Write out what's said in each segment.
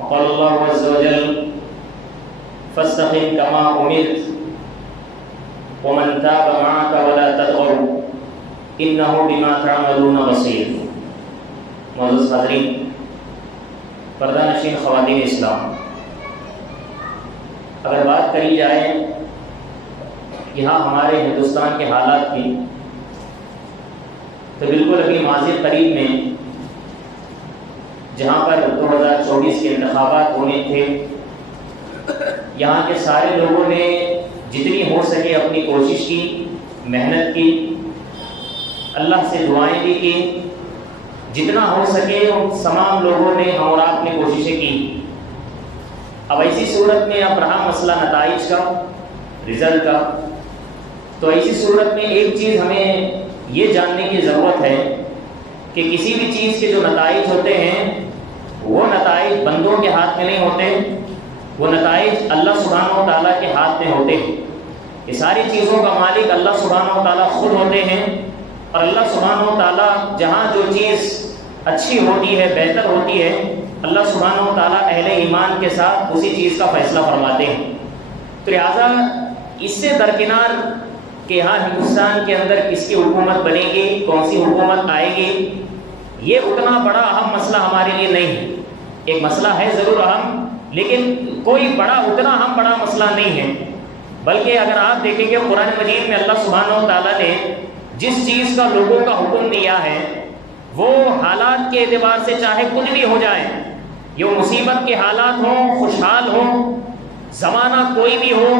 قال الله عز وجل فاستقم كما أمرت ومن تاب معك ولا تطغوا إنه بما تعملون بصير۔ معزز حاضرین، پردہ نشین خواتین اسلام، اگر بات کری جائے یہاں ہمارے ہندوستان کے حالات کی تو بالکل ابھی ماضی قریب میں جہاں پر 2024 کے انتخابات ہونے تھے، یہاں کے سارے لوگوں نے جتنی ہو سکے اپنی کوشش کی، محنت کی، اللہ سے دعائیں بھی کی، جتنا ہو سکے تمام لوگوں نے ہم اور آپ نے کوششیں کی۔ اب ایسی صورت میں اب رہا مسئلہ نتائج کا، رزلٹ کا، تو ایسی صورت میں ایک چیز ہمیں یہ جاننے کی ضرورت ہے کہ کسی بھی چیز کے جو نتائج ہوتے ہیں وہ نتائج بندوں کے ہاتھ میں نہیں ہوتے، وہ نتائج اللہ سبحانہ و تعالیٰ کے ہاتھ میں ہوتے ہیں۔ یہ ساری چیزوں کا مالک اللہ سبحانہ و تعالیٰ خود ہوتے ہیں، اور اللہ سبحانہ و تعالیٰ جہاں جو چیز اچھی ہوتی ہے، بہتر ہوتی ہے، اللہ سبحانہ و تعالیٰ اہل ایمان کے ساتھ اسی چیز کا فیصلہ فرماتے ہیں۔ تو لہٰذا اس سے درکنار کہ یہاں ہندوستان کے اندر کس کی حکومت بنے گی، کون سی حکومت آئے گی، یہ اتنا بڑا اہم مسئلہ ہمارے لیے نہیں ہے۔ ایک مسئلہ ہے ضرور اہم، لیکن کوئی اتنا اہم بڑا مسئلہ نہیں ہے۔ بلکہ اگر آپ دیکھیں گے قرآن مجید میں اللہ سبحانہ و تعالیٰ نے جس چیز کا لوگوں کا حکم دیا ہے وہ حالات کے اعتبار سے چاہے کچھ بھی ہو جائے، یہ مصیبت کے حالات ہوں، خوشحال ہوں، زمانہ کوئی بھی ہو،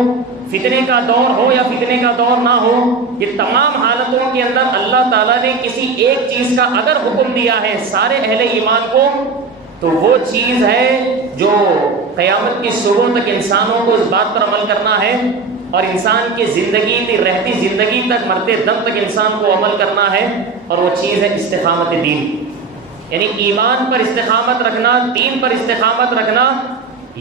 فتنے کا دور ہو یا فتنے کا دور نہ ہو، یہ تمام حالتوں کے اندر اللہ تعالیٰ نے کسی ایک چیز کا اگر حکم دیا ہے سارے اہل ایمان کو، تو وہ چیز ہے جو قیامت کی صبح تک انسانوں کو اس بات پر عمل کرنا ہے، اور انسان کی زندگی رہتی زندگی تک، مرتے دم تک انسان کو عمل کرنا ہے، اور وہ چیز ہے استقامت دین، یعنی ایمان پر استقامت رکھنا، دین پر استقامت رکھنا۔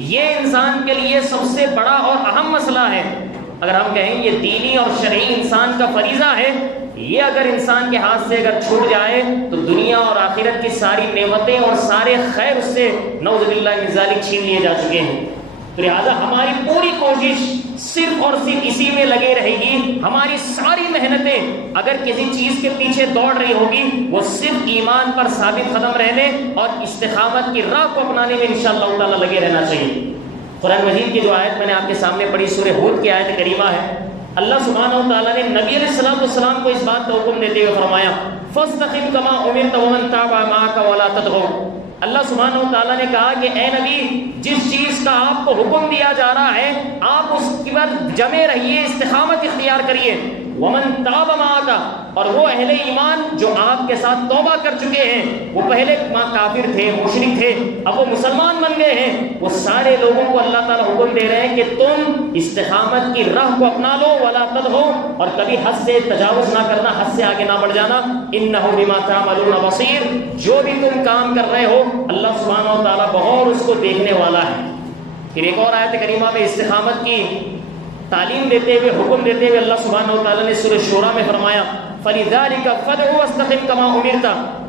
یہ انسان کے لیے سب سے بڑا اور اہم مسئلہ ہے۔ اگر ہم کہیں یہ دینی اور شرعی انسان کا فریضہ ہے، یہ اگر انسان کے ہاتھ سے اگر چھوٹ جائے تو دنیا اور آخرت کی ساری نعمتیں اور سارے خیر اس سے نعوذ باللہ من ذالک چھین لیے جا چکے ہیں۔ تو لہٰذا ہماری پوری کوشش صرف اور صرف اسی میں لگے رہے گی، ہماری ساری محنتیں اگر کسی چیز کے پیچھے دوڑ رہی ہوگی وہ صرف ایمان پر ثابت قدم رہنے اور استقامت کی راہ کو اپنانے میں انشاءاللہ تعالیٰ لگے رہنا چاہیے۔ قرآن مجید کی جو آیت میں نے آپ کے سامنے پڑھی سورہ ہود کی آیت کریمہ ہے، اللہ سبحانہ و تعالیٰ نے نبی علیہ السلام کو اس بات کا حکم دیتے ہوئے فرمایا فاستقم کما امرت ومن تاب معك ولا تطغوا۔ اللہ سبحانہ و تعالیٰ نے کہا کہ اے نبی، جس چیز کا آپ کو حکم دیا جا رہا ہے آپ اس پر جمے رہیے، استقامت اختیار کریے۔ ومن تاب معك، اور وہ اہل ایمان جو آپ کے ساتھ توبہ کر چکے ہیں، وہ پہلے کافر تھے، مشرک تھے، اب وہ مسلمان بن گئے ہیں، وہ سارے لوگوں کو اللہ تعالیٰ حکم دے رہے ہیں کہ تم استقامت کی راہ کو اپنا لو، ولا تطغوا، اور کبھی حد سے تجاوز نہ کرنا، حد سے آگے نہ بڑھ جانا۔ انہ بما تعملون بصیر، جو بھی تم کام کر رہے ہو اللہ سبحانہ و تعالیٰ بغور اس کو دیکھنے والا ہے۔ پھر ایک اور آیت کریمہ میں استقامت کی تعلیم دیتے ہوئے، حکم دیتے ہوئے اللہ سبحانہ و تعالیٰ نے سورہ شورى میں فرمایا فَلِذَلِكَ فَادْعُ وَاسْتَقِمْ كَمَا أُمِرْتَ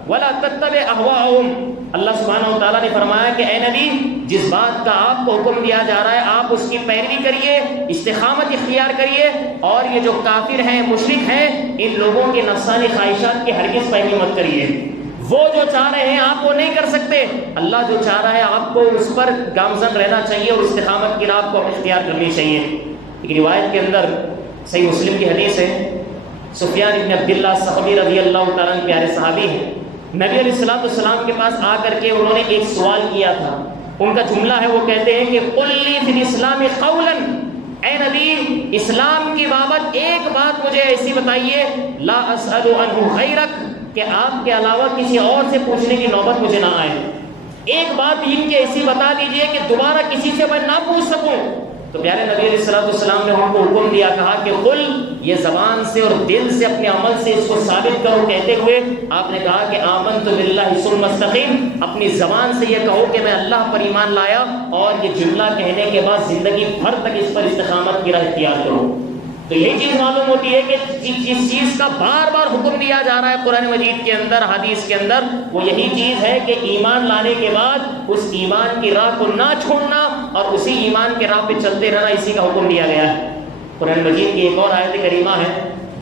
وَلَا تَتَّبِعْ أَهْوَاءَهُمْ۔ اللہ سبحانہ و تعالیٰ نے فرمایا کہ اے نبی، جس بات کا آپ کو حکم دیا جا رہا ہے آپ اس کی پیروی کریے، استقامت اختیار کریے، اور یہ جو کافر ہیں، مشرک ہیں، ان لوگوں کے نفسانی خواہشات کی ہرگز پیروی مت کریے۔ وہ جو چاہ رہے ہیں آپ وہ نہیں کر سکتے، اللہ جو چاہ رہا ہے آپ کو اس پر گامزن رہنا چاہیے اور استقامت کی راہ کو اختیار کرنی چاہیے۔ ایک روایت کے اندر صحیح مسلم کی حدیث ہے، سفیان ابن عبداللہ الثقفی رضی اللہ تعالیٰ عنہ پیارے صحابی ہیں، نبی علیہ السلام کے پاس آ کر کے انہوں نے ایک سوال کیا تھا۔ ان کا جملہ ہے، وہ کہتے ہیں کہ قل لی فی الاسلام قولا، اے نبی اسلام کی بابت ایک بات مجھے ایسی بتائیے لا اسأل عنہ غیرک، کہ آپ کے علاوہ کسی اور سے پوچھنے کی نوبت مجھے نہ آئے۔ ایک بات ان کے ایسی بتا دیجئے کہ دوبارہ کسی سے میں نہ پوچھ سکوں۔ تو پیارے نبی علیہ السلام نے ان کو حکم دیا، کہا کہ قل، یہ زبان سے اور دل سے اپنے عمل سے اس کو ثابت کرو، کہتے ہوئے آپ نے کہا کہ آمنت باللہ ثم استقیم، اپنی زبان سے یہ کہو کہ میں اللہ پر ایمان لایا، اور یہ جملہ کہنے کے بعد زندگی بھر تک اس پر استقامت کی راہ اختیار کرو۔ تو یہی چیز معلوم ہوتی ہے کہ جس چیز کا بار بار حکم دیا جا رہا ہے قرآن مجید کے اندر، حدیث کے اندر، وہ یہی چیز ہے کہ ایمان لانے کے بعد اس ایمان کی راہ کو نہ چھوڑنا اور اسی ایمان کے راہ پہ چلتے رہنا، اسی کا حکم دیا گیا ہے۔ قرآن مجید کی ایک اور آیت کریمہ ہے،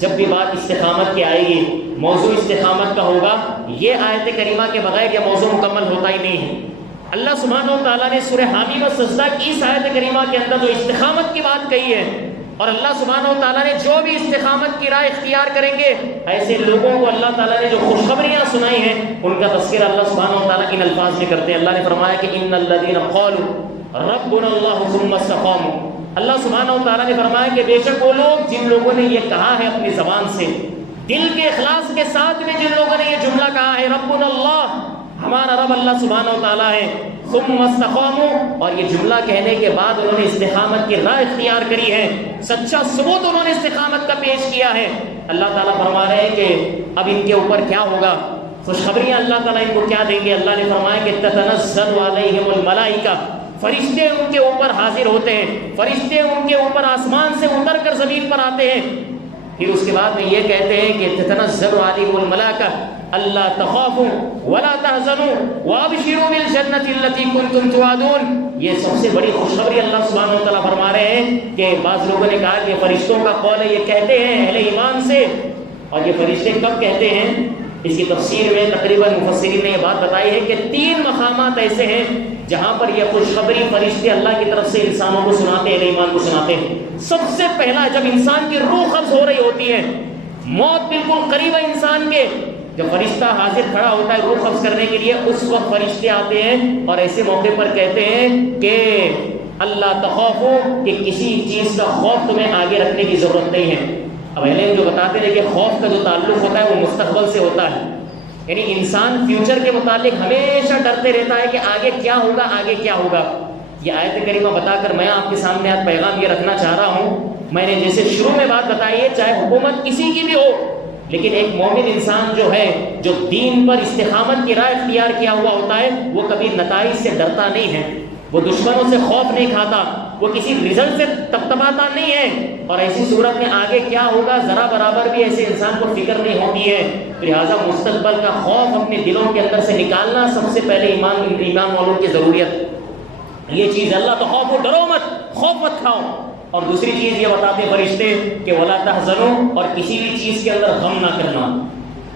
جب بھی بات استقامت کی آئے گی، موضوع استقامت کا ہوگا، یہ آیت کریمہ کے بغیر یہ موضوع مکمل ہوتا ہی نہیں ہے۔ اللہ سبحانہ و تعالیٰ نے سورہ حامی و سجدہ کی اس آیت کریمہ کے اندر جو استقامت کی بات کہی ہے، اور اللہ سبحانہ و تعالیٰ نے جو بھی استقامت کی راہ اختیار کریں گے، ایسے لوگوں کو اللہ تعالیٰ نے جو خوشخبریاں سنائی ہیں، ان کا تذکرہ اللہ سبحانہ و تعالیٰ ان الفاظ میں کرتے ہیں۔ اللہ نے فرمایا کہ ان الذین قالوا ربنا اللہ ثم استقاموا، اللہ سبحانہ و تعالیٰ نے فرمایا کہ بے شک وہ لوگ جن لوگوں نے یہ کہا ہے اپنی زبان سے، دل کے اخلاص کے ساتھ میں جن لوگوں نے یہ جملہ کہا ہے ربنا اللہ، ہمارا رب اللہ سبحانہ و تعالیٰ ہے، ثم استقاموا، اور یہ جملہ کہنے کے بعد انہوں نے استقامت کی راہ اختیار کری ہے، سچا ثبوت انہوں نے استقامت کا پیش کیا ہے، اللہ تعالیٰ فرما رہے ہیں کہ اب ان کے اوپر کیا ہوگا، خوشخبریاں اللہ تعالیٰ ان کو کیا دیں گے۔ اللہ نے فرمایا کہ تتنزل علیہم الملائکہ، فرشتے ان کے اوپر حاضر ہوتے ہیں، فرشتے ان کے اوپر آسمان سے اتر کر زمین پر آتے ہیں، پھر اس کے بعد میں یہ کہتے ہیں کہ تتنزل علیہم الملائکہ اللہ تخافوا ولا تحزنوا وابشروا بالجنۃ التي کنتم توعدون۔ یہ سب سے بڑی خوشخبری اللہ سبحانہ و تعالیٰ فرما رہے ہیں کہ بعض لوگوں نے کہا کہ فرشتوں کا قول ہے، یہ کہتے ہیں اہل ایمان سے، اور یہ فرشتے کب کہتے ہیں؟ اس کی تفسیر میں تقریباً مفسرین نے یہ بات بتائی ہے کہ 3 مقامات ایسے ہیں جہاں پر یہ خوشخبری فرشتے اللہ کی طرف سے انسانوں کو سناتے ہیں، اہل ایمان کو سناتے ہیں۔ سب سے پہلا جب انسان کی روح قبض ہو رہی ہوتی ہے، موت بالکل قریب ہے انسان کے، جب فرشتہ حاضر کھڑا ہوتا ہے روح قبض کرنے کے لیے، اس وقت فرشتے آتے ہیں اور ایسے موقع پر کہتے ہیں کہ اللہ تخافوا، کہ کسی چیز کا خوف تمہیں آگے رکھنے کی ضرورت نہیں ہے۔ اب اہل علم جو بتاتے ہیں کہ خوف کا جو تعلق ہوتا ہے وہ مستقبل سے ہوتا ہے، یعنی انسان فیوچر کے متعلق ہمیشہ ڈرتے رہتا ہے کہ آگے کیا ہوگا، آگے کیا ہوگا۔ یہ آیت کریمہ بتا کر میں آپ کے سامنے آج پیغام یہ رکھنا چاہ رہا ہوں، میں نے جیسے شروع میں بات بتائی ہے، چاہے حکومت کسی کی بھی ہو، لیکن ایک مومن انسان جو ہے، جو دین پر استقامت کی راہ اختیار کیا ہوا ہوتا ہے، وہ کبھی نتائج سے ڈرتا نہیں ہے، وہ دشمنوں سے خوف نہیں کھاتا، وہ کسی رزلٹ سے تپتپاتا نہیں ہے، اور ایسی صورت میں آگے کیا ہوگا ذرا برابر بھی ایسے انسان کو فکر نہیں ہوتی ہے۔ لہٰذا مستقبل کا خوف اپنے دلوں کے اندر سے نکالنا سب سے پہلے ایمان والوں کی ضروریت، یہ چیز اللہ تو خوف، ڈرو مت، خوف مت کھاؤ۔ اور دوسری چیز یہ بتاتے فرشتے کہ ولا تحزنوا، اور کسی بھی چیز کے اندر غم نہ کرنا۔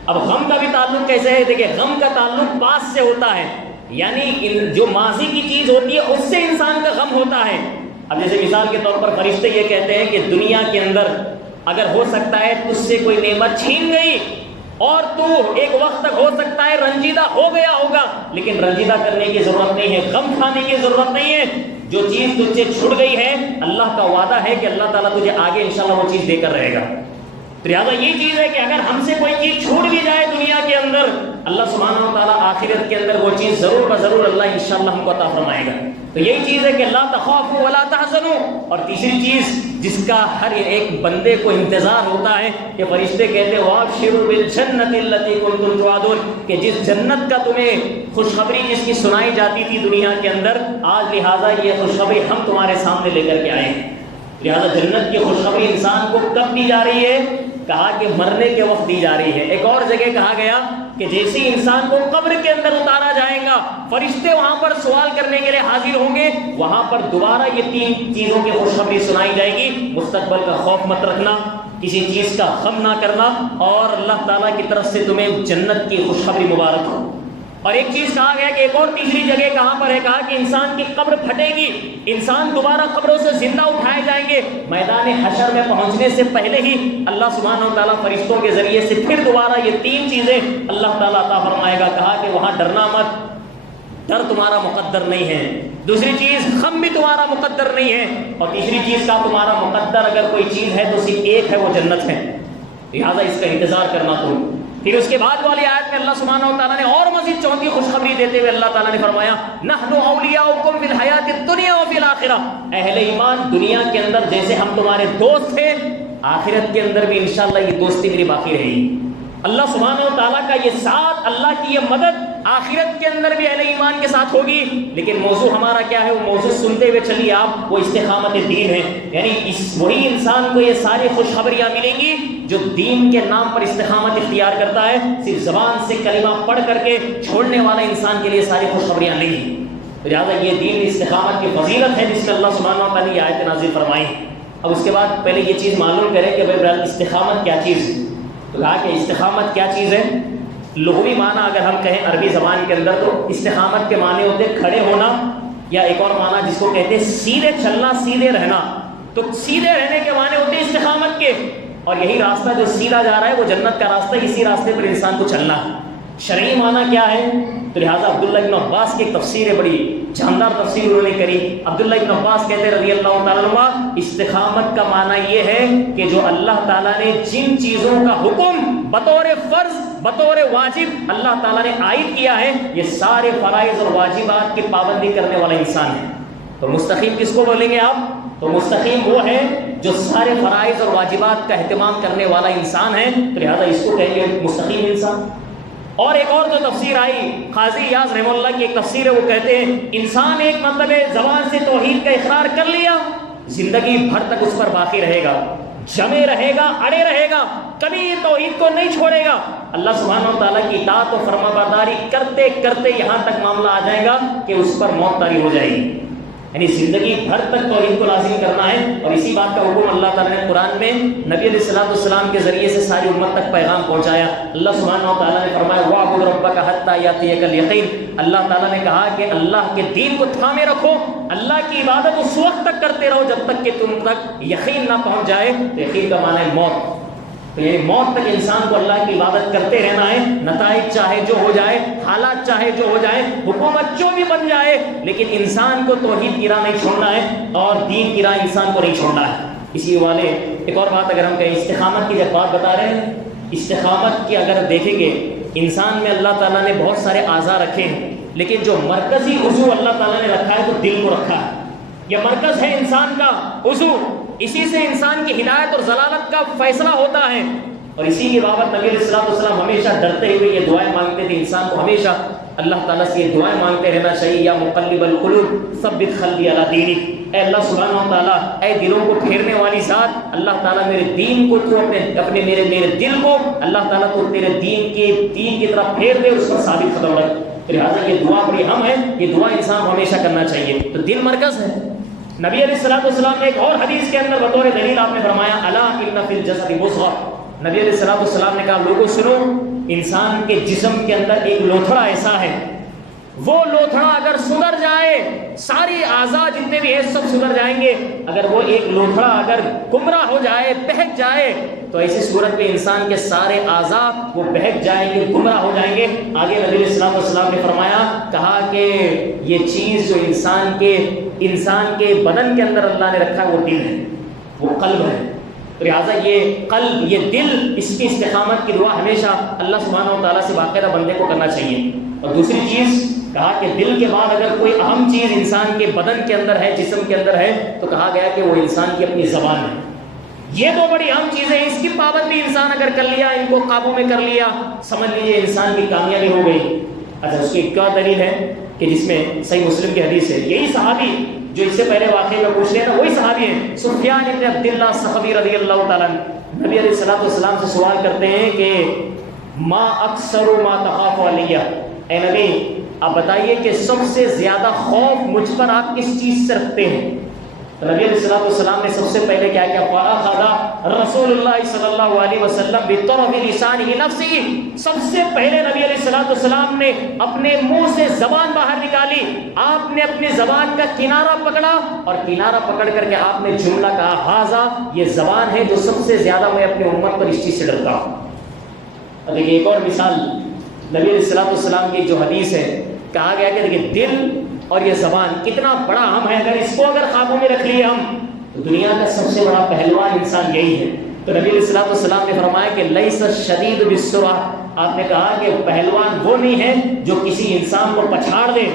اب غم کا بھی تعلق کیسے ہے؟ دیکھیں، غم کا تعلق پاس سے ہوتا ہے، یعنی جو ماضی کی چیز ہوتی ہے اس سے انسان کا غم ہوتا ہے۔ اب جیسے مثال کے طور پر فرشتے یہ کہتے ہیں کہ دنیا کے اندر اگر ہو سکتا ہے تجھ سے کوئی نعمت چھین گئی اور تو ایک وقت تک ہو سکتا ہے رنجیدہ ہو گیا ہوگا، لیکن رنجیدہ کرنے کی ضرورت نہیں ہے، غم کھانے کی ضرورت نہیں ہے۔ جو چیز تجھ سے چھوٹ گئی ہے، اللہ کا وعدہ ہے کہ اللہ تعالیٰ تجھے آگے انشاءاللہ وہ چیز دے کر رہے گا۔ لہٰذا یہ چیز ہے کہ اگر ہم سے کوئی چیز چھوٹ بھی جائے دنیا کے اندر، اللہ سبحانہ و تعالیٰ آخرت کے اندر وہ چیز ضرور بضرور اللہ انشاءاللہ ہم کو عطا فرمائے گا۔ تو یہی چیز ہے کہ لا تخافوا ولا تحزنوا۔ اور تیسری چیز جس کا ہر ایک بندے کو انتظار ہوتا ہے کہ فرشتے کہتے ہیں وابشروا بالجنۃ التي کنتم توعدون، کہ جس جنت کا تمہیں خوشخبری جس کی سنائی جاتی تھی دنیا کے اندر، آج لہٰذا یہ خوشخبری ہم تمہارے سامنے لے کر کے آئے ہیں۔ لہٰذا جنت کی خوشخبری انسان کو کب دی جا رہی ہے؟ کہا کہ مرنے کے وقت دی جا رہی ہے۔ ایک اور جگہ کہا گیا کہ جیسے انسان کو قبر کے اندر اتارا جائے گا، فرشتے وہاں پر سوال کرنے کے لیے حاضر ہوں گے، وہاں پر دوبارہ یہ 3 چیزوں کی خوشخبری سنائی جائے گی۔ مستقبل کا خوف مت رکھنا، کسی چیز کا غم نہ کرنا، اور اللہ تعالیٰ کی طرف سے تمہیں جنت کی خوشخبری مبارک ہو۔ اور ایک چیز کہا گیا کہ ایک اور تیسری جگہ کہاں پر ہے؟ کہا کہ انسان کی قبر پھٹے گی، انسان دوبارہ قبروں سے زندہ اٹھائے جائیں گے۔ میدان حشر میں پہنچنے سے پہلے ہی اللہ سبحانہ و تعالیٰ فرشتوں کے ذریعے سے پھر دوبارہ یہ 3 چیزیں اللہ تعالیٰ عطا فرمائے گا۔ کہا کہ وہاں ڈرنا مت، ڈر تمہارا مقدر نہیں ہے۔ دوسری چیز غم بھی تمہارا مقدر نہیں ہے، اور تیسری چیز کا تمہارا مقدر اگر کوئی چیز ہے تو صرف ایک ہے، وہ جنت ہے، لہٰذا اس کا انتظار کرنا تم۔ پھر اس کے بعد والی آیت میں اللہ سبحانہ و تعالیٰ نے اور مزید 4تھی خوشخبری دیتے ہوئے اللہ تعالیٰ نے فرمایا نحن اولیاؤکم فی الحیات الدنیا وفی الآخرہ، اہل ایمان دنیا کے اندر جیسے ہم تمہارے دوست تھے، آخرت کے اندر بھی انشاءاللہ یہ دوستی میری باقی رہے گی۔ اللہ سبحانہ و تعالیٰ کا یہ ساتھ، اللہ کی یہ مدد آخرت کے اندر بھی اہل ایمان کے ساتھ ہوگی. لیکن موضوع ہمارا کیا ہے؟ وہ موضوع سنتے ہوئے چلیے آپ، وہ استقامت دین ہے. یعنی وہی انسان کو یہ ساری خوشخبریاں ملیں گی جو دین کے نام پر استقامت اختیار کرتا ہے. صرف زبان سے کلمہ پڑھ کر کے چھوڑنے والا انسان کے لیے ساری خوشخبریاں نہیں. لہٰذا یہ دین استقامت کی فضیلت ہے جس میں اللہ سبحانہ و تعالیٰ نے یہ آیت نازل فرمائی. اب اس کے بعد پہلے یہ چیز معلوم کریں کہ بھائی استقامت کیا چیز ہے. تو کہا کہ استقامت کیا چیز ہے. لغوی معنی اگر ہم کہیں عربی زبان کے اندر تو استقامت کے معنی ہوتے ہیں کھڑے ہونا، یا ایک اور معنی جس کو کہتے ہیں سیدھے چلنا، سیدھے رہنا. تو سیدھے رہنے کے معنی ہوتے ہیں استقامت کے، اور یہی راستہ جو سیدھا جا رہا ہے وہ جنت کا راستہ ہے. اسی راستے پر انسان کو چلنا ہے. شرعی معنی کیا ہے؟ تو لہٰذا عبداللہ ابن عباس کی ایک تفسیر ہے، بڑی جاندار تفسیر انہوں نے کری. عبداللہ ابن عباس کہتے ہیں رضی اللہ تعالیٰ عنہ، استقامت کا معنی یہ ہے کہ جو اللہ تعالیٰ نے جن چیزوں کا حکم بطور فرض، بطور واجب اللہ تعالیٰ نے عائد کیا ہے، یہ سارے فرائض اور واجبات کی پابندی کرنے والا انسان ہے. تو مستقیم کس کو بولیں گے آپ؟ تو مستقیم وہ ہے جو سارے فرائض اور واجبات کا اہتمام کرنے والا انسان ہے. تو لہٰذا اس کو کہیں گے مستقیم انسان. اور ایک اور جو تفسیر آئی قاضی ایاز رحمہ اللہ کی ایک تفسیر ہے، وہ کہتے ہیں انسان ایک مطلب زبان سے توحید کا اقرار کر لیا، زندگی بھر تک اس پر باقی رہے گا، جمے رہے گا، اڑے رہے گا، کبھی یہ توحید کو نہیں چھوڑے گا. اللہ سبحانہ و تعالیٰ کی اطاعت و فرما برداری کرتے کرتے یہاں تک معاملہ آ جائے گا کہ اس پر موت طاری ہو جائے گی. یعنی زندگی بھر تک توحید کو لازم کرنا ہے. اور اسی بات کا حکم اللہ تعالیٰ نے قرآن میں نبی علیہ السلام کے ذریعے سے ساری امت تک پیغام پہنچایا. اللہ سبحانہ و تعالیٰ نے فرمایا وَاعْبُدْ رَبَّكَ حَتَّىٰ يَأْتِيَكَ الْيَقِينُ. اللہ تعالیٰ نے کہا کہ اللہ کے دین کو تھامے رکھو، اللہ کی عبادت اس وقت تک کرتے رہو جب تک کہ تم تک یقین نہ پہنچ جائے. تو یقین کا معنی ہے موت. تو یہ موت تک انسان کو اللہ کی عبادت کرتے رہنا ہے. نتائج چاہے جو ہو جائے، حالات چاہے جو ہو جائے، حکومت جو بھی بن جائے، لیکن انسان کو توحید کی راہ نہیں چھوڑنا ہے اور دین کی راہ انسان کو نہیں چھوڑنا ہے. اسی والے ایک اور بات اگر ہم کہیں استقامت کی جب بات بتا رہے ہیں، استقامت کی اگر دیکھیں گے انسان میں اللہ تعالیٰ نے بہت سارے اعضاء رکھے ہیں، لیکن جو مرکزی عضو اللہ تعالیٰ نے رکھا ہے تو دل کو رکھا ہے. یہ مرکز ہے انسان کا عضو، اسی سے انسان کی ہدایت اور ضلالت کا فیصلہ ہوتا ہے. اور اسی کی بابت نبی علیہ السلام ہمیشہ ڈرتے ہوئے یہ دعائیں مانگتے تھے. انسان کو ہمیشہ اللہ تعالیٰ سے یہ دعائیں مانگتے رہنا چاہیے. یا مقلب القلوب ثبت قلبی علی دینک، اے اللہ سبحانہ و تعالیٰ، اے دلوں کو پھیرنے والی ذات، اللہ تعالیٰ میرے دین کو تو اپنے میرے دل کو اللہ تعالیٰ کو تیرے دین کی طرف پھیر دے، اس پر ثابت قدم رکھ. لہٰذا یہ دعا بڑی اہم ہے، یہ دعا انسان کو ہمیشہ کرنا چاہیے. تو دل مرکز ہے. نبی علیہ السلام نے ایک اور حدیث کے اندر بطور دلیل آپ نے فرمایا الا ان فی الجسد مضغہ. نبی علیہ السلام نے کہا لوگوں سنو، انسان کے جسم کے اندر ایک لوتھڑا ایسا ہے، وہ لوتھڑا اگر سدھر جائے ساری اعضاء جتنے بھی ہیں سب سدھر جائیں گے. اگر وہ ایک لوتھڑا اگر گمراہ ہو جائے، بہک جائے، تو ایسی صورت میں انسان کے سارے اعضاء وہ بہک جائیں گے، گمراہ ہو جائیں گے. آگے نبی علیہ السلام نے فرمایا، کہا کہ یہ چیز جو انسان کے بدن کے اندر اللہ نے رکھا ہے وہ دل ہے، وہ قلب ہے. لہٰذا یہ قلب، یہ دل، اس کی استقامت کی دعا ہمیشہ اللہ سبحانہ و تعالیٰ سے باقاعدہ بندے کو کرنا چاہیے. اور دوسری چیز کہا کہ دل کے بعد اگر کوئی اہم چیز انسان کے بدن کے اندر ہے، جسم کے اندر ہے، تو کہا گیا کہ وہ انسان کی اپنی زبان ہے. یہ دو بڑی اہم چیزیں ہیں، اس کی پابندی انسان اگر کر لیا، ان کو قابو میں کر لیا، سمجھ لیجیے انسان کی کامیابی ہو گئی. اچھا، اس کی کیا دلیل ہے کہ جس میں صحیح مسلم کی حدیث ہے، یہی صحابی جو اس سے پہلے واقعے میں پوچھ رہے ہیں وہی صحابی ہیں سفیان ابن عبداللہ صحابی رضی اللہ تعالیٰ عنہ. نبی علیہ السلام سے سوال کرتے ہیں کہ ما اکثر ما تخاف علیہ، اے نبی آپ بتائیے کہ سب سے زیادہ خوف مجھ پر آپ کس چیز سے رکھتے ہیں؟ تو نبی علیہ السلام نے سب سے پہلے کیا کیا؟ فَأَخَذَ رسول اللہ صلی اللہ علیہ وسلم بِطَرْفِ لِسَانِهِ نَفْسِهِ. سب سے پہلے نبی علیہ السلام نے اپنے منہ سے زبان باہر نکالی، آپ نے اپنی زبان کا کنارہ پکڑا اور کنارہ پکڑ کر کے آپ نے جملہ کہا ہاذا، یہ زبان ہے جو سب سے زیادہ میں اپنے امت پر اس چیز سے ڈرتا ہوں. اور دیکھیے ایک اور مثال نبی علیہ السلام کی جو حدیث ہے، کہا گیا کہ دیکھیے دل اور یہ زبان کتنا بڑا اہم ہے، اگر اس کو اگر قابو میں رکھ لیے ہم تو دنیا کا سب سے بڑا پہلوان انسان یہی ہے. تو نبی علیہ السلام نے فرمایا کہ لیس الشدید بالسرعہ، آپ نے کہا کہ پہلوان وہ نہیں ہے جو کسی انسان کو پچھاڑ دے.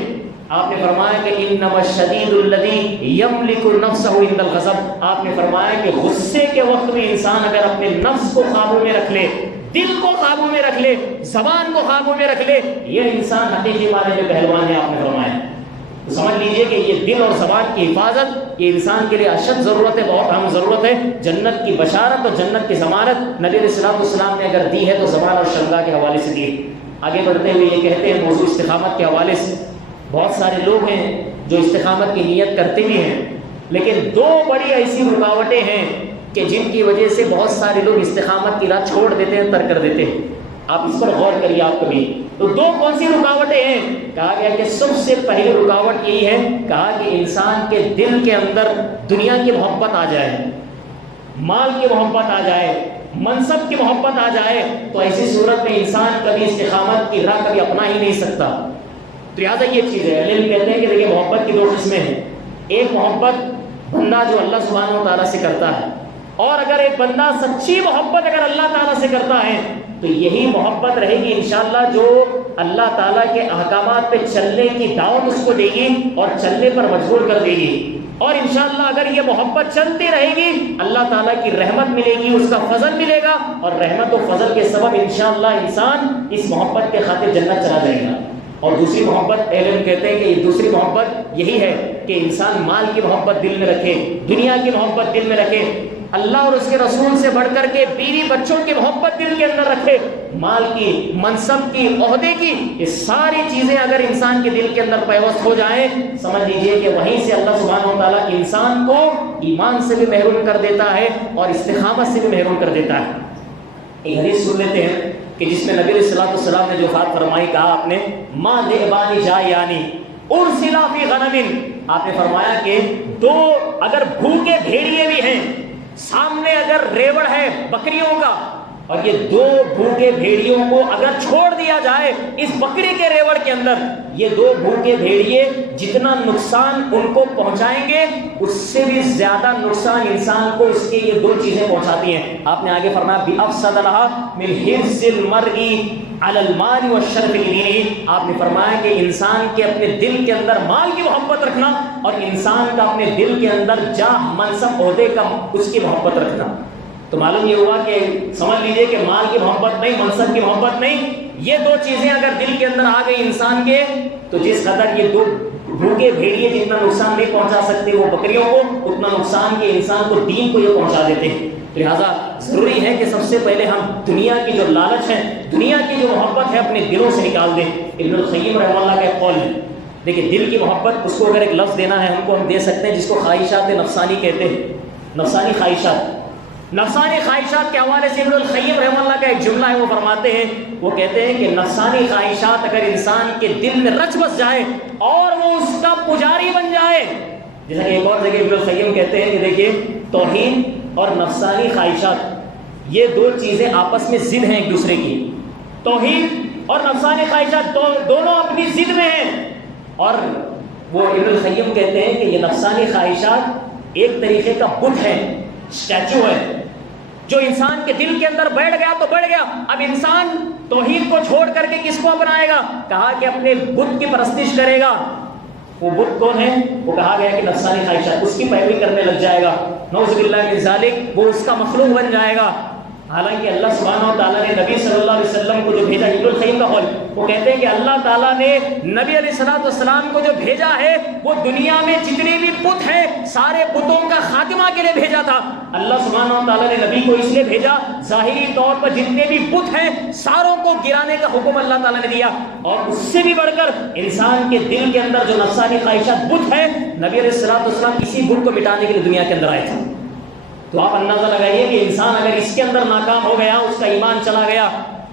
آپ نے فرمایا کہ انما الشدید الذی یملک نفسہ عند الغضب. آپ نے فرمایا کہ غصے کے وقت میں انسان اگر اپنے نفس کو قابو میں رکھ لے، دل کو قابو میں رکھ لے، زبان کو قابو میں رکھ لے، یہ انسان حقیقی معنی میں پہلوان ہے، آپ نے فرمایا۔ تو سمجھ لیجئے کہ یہ دل اور زبان کی حفاظت یہ انسان کے لیے اشد ضرورت ہے، بہت اہم ضرورت ہے۔ جنت کی بشارت اور جنت کی ضمانت نبی علیہ الصلوۃ والسلام نے اگر دی ہے تو زبان اور شرگاہ کے حوالے سے دی ہے۔ آگے بڑھتے ہوئے یہ کہتے ہیں موضوع استقامت کے حوالے سے، بہت سارے لوگ ہیں جو استقامت کی نیت کرتے بھی ہیں، لیکن دو بڑی ایسی رکاوٹیں ہیں کہ جن کی وجہ سے بہت سارے لوگ استقامت کی راہ چھوڑ دیتے ہیں، ترک کر دیتے ہیں۔ آپ اس پر غور کریے آپ کبھی۔ تو دو کون سی رکاوٹیں ہیں؟ کہا گیا کہ سب سے پہلی رکاوٹ یہی ہے، کہا کہ انسان کے دل کے اندر دنیا کی محبت آ جائے، مال کی محبت آ جائے، منصب کی محبت آ جائے، تو ایسی صورت میں انسان کبھی استقامت کی راہ کبھی اپنا ہی نہیں سکتا۔ تو لہٰذا یہ چیز ہے، علم کہتے ہیں کہ دیکھیں محبت کی دو قسمیں ہیں۔ ایک محبت بندہ جو اللہ سبحانہ و تعالیٰ سے کرتا ہے، اور اگر ایک بندہ سچی محبت اگر اللہ تعالیٰ سے کرتا ہے تو یہی محبت رہے گی انشاءاللہ جو اللہ تعالیٰ کے احکامات پہ چلنے کی دعوت اس کو دے گی اور چلنے پر مجبور کر دے گی۔ اور انشاءاللہ اگر یہ محبت چلتی رہے گی اللہ تعالیٰ کی رحمت ملے گی، اس کا فضل ملے گا، اور رحمت و فضل کے سبب انشاءاللہ انسان اس محبت کے خاطر جنت چلا جائے گا۔ اور دوسری محبت علم کہتے ہیں کہ یہ دوسری محبت یہی ہے کہ انسان مال کی محبت دل میں رکھے، دنیا کی محبت دل میں رکھے، اللہ اور اس کے رسول سے بڑھ کر کے بیوی بچوں کی محبت دل کے اندر رکھے، مال کی، منصب کی، عہدے کی، یہ ساری چیزیں اگر انسان کے دل کے اندر پیوست ہو جائیں، سمجھ لیجئے کہ وہیں سے اللہ سبحانہ و تعالیٰ انسان کو ایمان سے بھی محروم کر دیتا ہے اور استقامت سے بھی محروم کر دیتا ہے۔ ایک حدیث سن لیتے ہیں کہ جس میں نبی علیہ الصلوۃ والسلام نے جو بات فرمائی، کہا آپ نے ما ذئبان جائعان ارسلا فی غنم، آپ نے فرمایا کہ دو اگر بھوکے بھیڑیے بھی ہیں، سامنے اگر ریوڑ ہے بکریوں کا، اور یہ دو بھوکے بھیڑیوں کو اگر چھوڑ دیا جائے اس بکری کے ریوڑ کے اندر، یہ دو بھوکے بھیڑیے جتنا نقصان ان کو پہنچائیں گے اس سے بھی زیادہ نقصان انسان کو اس کے یہ دو چیزیں پہنچاتی ہیں۔ آپ نے آگے فرمایا بِأَفْسَدَ لَهَا مِنْ حِرْصِ الْمَرْءِ عَلَى الْمَالِ وَالشَّرَفِ لِدِينِهِ، آپ نے فرمایا کہ انسان کے اپنے دل کے اندر مال کی محبت رکھنا اور انسان کا اپنے دل کے اندر جاہ، منصب، عہدے کا اس کی محبت رکھنا۔ تو معلوم یہ ہوا کہ سمجھ لیجئے کہ مال کی محبت نہیں، منصب کی محبت نہیں، یہ دو چیزیں اگر دل کے اندر آ گئی انسان کے، تو جس قدر یہ دو بھوکے بھیڑیے جتنا نقصان نہیں پہنچا سکتے وہ بکریوں کو، اتنا نقصان کے انسان کو دین کو یہ پہنچا دیتے ہیں۔ لہٰذا ضروری ہے کہ سب سے پہلے ہم دنیا کی جو لالچ ہے، دنیا کی جو محبت ہے اپنے دلوں سے نکال دیں۔ ابن القیم رحمہ اللہ کا ایک قول ہے، دیکھیں دل کی محبت، اس کو اگر ایک لفظ دینا ہے ہم کو، ہم دے سکتے ہیں جس کو خواہشات نفسانی کہتے ہیں، نفسانی خواہشات۔ نفسانی خواہشات کے حوالے سے ابن القیم رحمہ اللہ کا ایک جملہ ہے، وہ فرماتے ہیں، وہ کہتے ہیں کہ نفسانی خواہشات اگر انسان کے دل میں رچ بس جائے اور وہ اس کا پجاری بن جائے، جیسا کہ ایک اور جگہ ابن القیم کہتے ہیں کہ دیکھیے توحید اور نفسانی خواہشات یہ دو چیزیں آپس میں ضد ہیں ایک دوسرے کی، توحید اور نفسانی خواہشات دونوں اپنی ضد میں ہیں۔ اور وہ ابن القیم کہتے ہیں کہ یہ نفسانی خواہشات ایک طریقے کا بت ہے، اسٹیچو ہے، جو انسان کے دل کے اندر بیٹھ گیا تو بیٹھ گیا۔ اب انسان توحید کو چھوڑ کر کے کس کو اپنائے گا؟ کہا کہ اپنے بت کی پرستش کرے گا۔ وہ بت کون ہے؟ وہ کہا گیا کہ نفسانی خواہشات، اس کی پیروی کرنے لگ جائے گا، نعوذ باللہ من ذالک، وہ اس کا مخلوق بن جائے گا۔ حالانکہ اللہ سبحانہ و تعالیٰ نے نبی صلی اللہ علیہ وسلم کو جو بھیجا، ابن القیم کا قول، وہ کہتے ہیں کہ اللہ تعالیٰ نے نبی علیہ السلام کو جو بھیجا ہے وہ دنیا میں جتنے بھی بت ہیں سارے بتوں کا خاتمہ کے لیے بھیجا تھا۔ اللہ سبحانہ و تعالیٰ نے نبی کو اس لیے بھیجا، ظاہری طور پر جتنے بھی بت ہیں ساروں کو گرانے کا حکم اللہ تعالیٰ نے دیا، اور اس سے بھی بڑھ کر انسان کے دل کے اندر جو نفسانی خواہشات بت ہیں، نبی علیہ السلام کسی بت کو مٹانے کے لیے دنیا کے اندر آئے تھے۔ تو آپ اندازہ لگائیے کہ انسان اگر اس کے اندر ناکام ہو گیا، اس کا ایمان چلا گیا،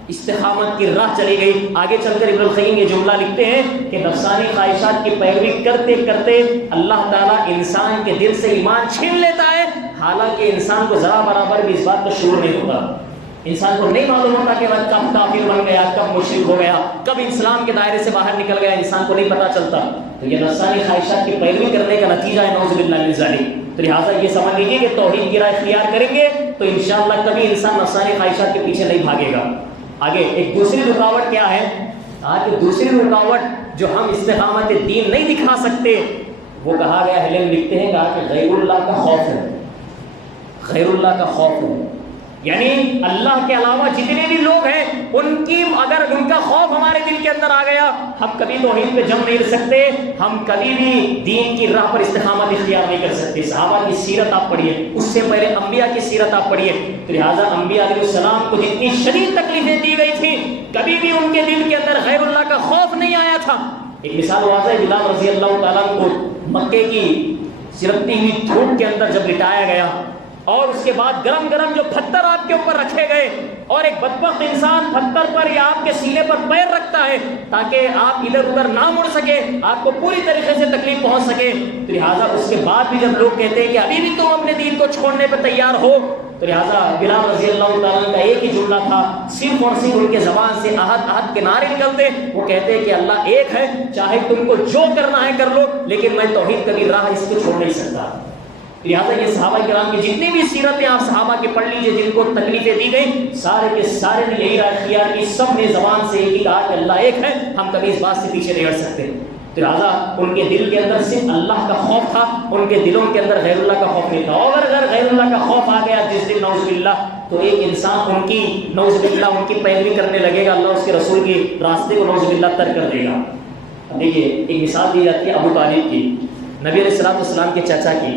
استقامت کی راہ چلی گئی۔ آگے چل کر ابن القیم یہ جملہ لکھتے ہیں کہ نفسانی خواہشات کی پیروی کرتے کرتے اللہ تعالیٰ انسان کے دل سے ایمان چھین لیتا ہے، حالانکہ انسان کو ذرا برابر بھی اس بات کا شعور نہیں ہوتا۔ انسان کو نہیں معلوم ہوتا کہ وہ کب کافر بن گیا، کب مشرک ہو گیا، کب اسلام کے دائرے سے باہر نکل گیا، انسان کو نہیں پتہ چلتا۔ تو یہ نفسانی خواہشات کی پیروی کرنے کا نتیجہ ہے، نعوذ باللہ من ذالک۔ تو لہٰذا یہ سمجھ لیجیے کہ توحید کی راہ اختیار کریں گے تو انشاءاللہ کبھی انسان نفسانی خواہشات کے پیچھے نہیں بھاگے گا۔ آگے ایک دوسری رکاوٹ کیا ہے؟ کہ دوسری رکاوٹ جو ہم استقامت دین نہیں دکھا سکتے، وہ کہا گیا ہے، لکھتے ہیں، کہا کہ غیر اللہ کا خوف ہے، غیر اللہ کا خوف ہے۔ یعنی اللہ کے علاوہ جتنے بھی لوگ ہیں اگر ان کا خوف ہمارے دل کے اندر آ گیا، ہم کبھی توحید پہ جم نہیں رہ سکتے، ہم کبھی بھی دین کی راہ پر استقامت اختیار نہیں کر سکتے۔ صحابہ کی سیرت آپ پڑھیے، اس سے پہلے انبیاء کی سیرت آپ پڑھیے، تو لہٰذا انبیاء علیہ السلام کو جتنی شدید تکلیفیں دی گئی تھی، کبھی بھی ان کے دل کے اندر غیر اللہ کا خوف نہیں آیا تھا۔ ایک مثال واضح ہے، بلال رضی اللہ تعالیٰ کو مکے کی سرکتی ہوئی دھوپ کے اندر جب لٹایا گیا اور اس کے بعد گرم گرم جو پتھر آپ کے اوپر رکھے گئے، اور ایک بدبخت انسان پتھر پر یا آپ کے سینے پر پیر رکھتا ہے تاکہ آپ ادھر ادھر نہ مڑ سکے، آپ کو پوری طریقے سے تکلیف پہنچ سکے، تو لہٰذا اس کے بعد بھی جب لوگ کہتے ہیں کہ ابھی بھی تم اپنے دین کو چھوڑنے پہ تیار ہو، تو لہٰذا بلال رضی اللہ تعالیٰ کا ایک ہی جملہ تھا، صرف اور صرف ان کے زبان سے احد احد کے نعرے نکلتے، وہ کہتے ہیں کہ اللہ ایک ہے، چاہے تم کو جو کرنا ہے کر لو، لیکن میں توحید کبھی راہ اس کو چھوڑ نہیں سکتا۔ لہٰذا یہ صحابہ کرام کی جتنی بھی سیرتیں آپ صحابہ کے پڑھ لیجئے جن کو تکلیفیں دی گئی، سارے کے سارے نے یہی رائے اختیار کی، سب نے زبان سے ایک ہی کہا کہ اللہ ایک ہے، ہم کبھی اس بات سے پیچھے نہیں ہٹ سکتے۔ لہٰذا ان کے دل کے اندر صرف اللہ کا خوف تھا، ان کے دلوں کے اندر غیر اللہ کا خوف نہیں تھا، اور اگر غیر اللہ کا خوف آ گیا جس دن نعوذ باللہ، تو ایک انسان ان کی نعوذ باللہ ان کی پیروی کرنے لگے گا، اللہ اس کے رسول کے راستے کو نعوذ باللہ ترک کر دے گا۔ اب دیکھیے ایک مثال دی جاتی ہے ابو طالب کی، نبی علیہ السلام کے چاچا کی۔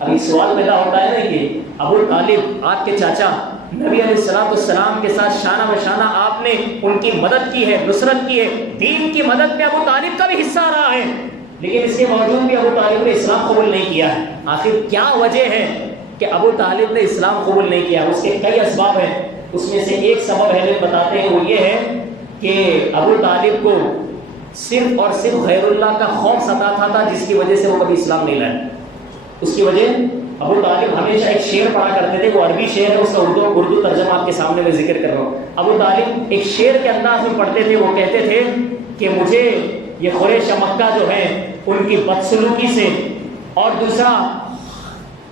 اب ایک سوال پیدا ہوتا ہے نا کہ ابو طالب آپ کے چاچا، نبی علیہ السلام کے ساتھ شانہ بشانہ آپ نے ان کی مدد کی ہے، نصرت کی ہے، دین کی مدد میں ابو طالب کا بھی حصہ رہا ہے، لیکن اس کے باوجود بھی ابو طالب نے اسلام قبول نہیں کیا ہے۔ آخر کیا وجہ ہے کہ ابو طالب نے اسلام قبول نہیں کیا؟ اس کے کئی اسباب ہیں، اس میں سے ایک سبب اہل علم بتاتے ہیں، وہ یہ ہے کہ ابو طالب کو صرف اور صرف غیر اللہ کا خوف ستاتا تھا، جس کی وجہ سے وہ کبھی اسلام نہیں لائے۔ اس کی وجہ ابو طالب ہمیشہ ایک شعر پڑھا کرتے تھے، وہ عربی شعر ہے، اس کا اردو ترجمہ آپ کے سامنے میں ذکر کر رہا ہوں۔ ابو طالب ایک شعر کے انداز میں پڑھتے تھے، وہ کہتے تھے کہ مجھے یہ قریش مکہ جو ہیں ان کی بدسلوکی سے، اور دوسرا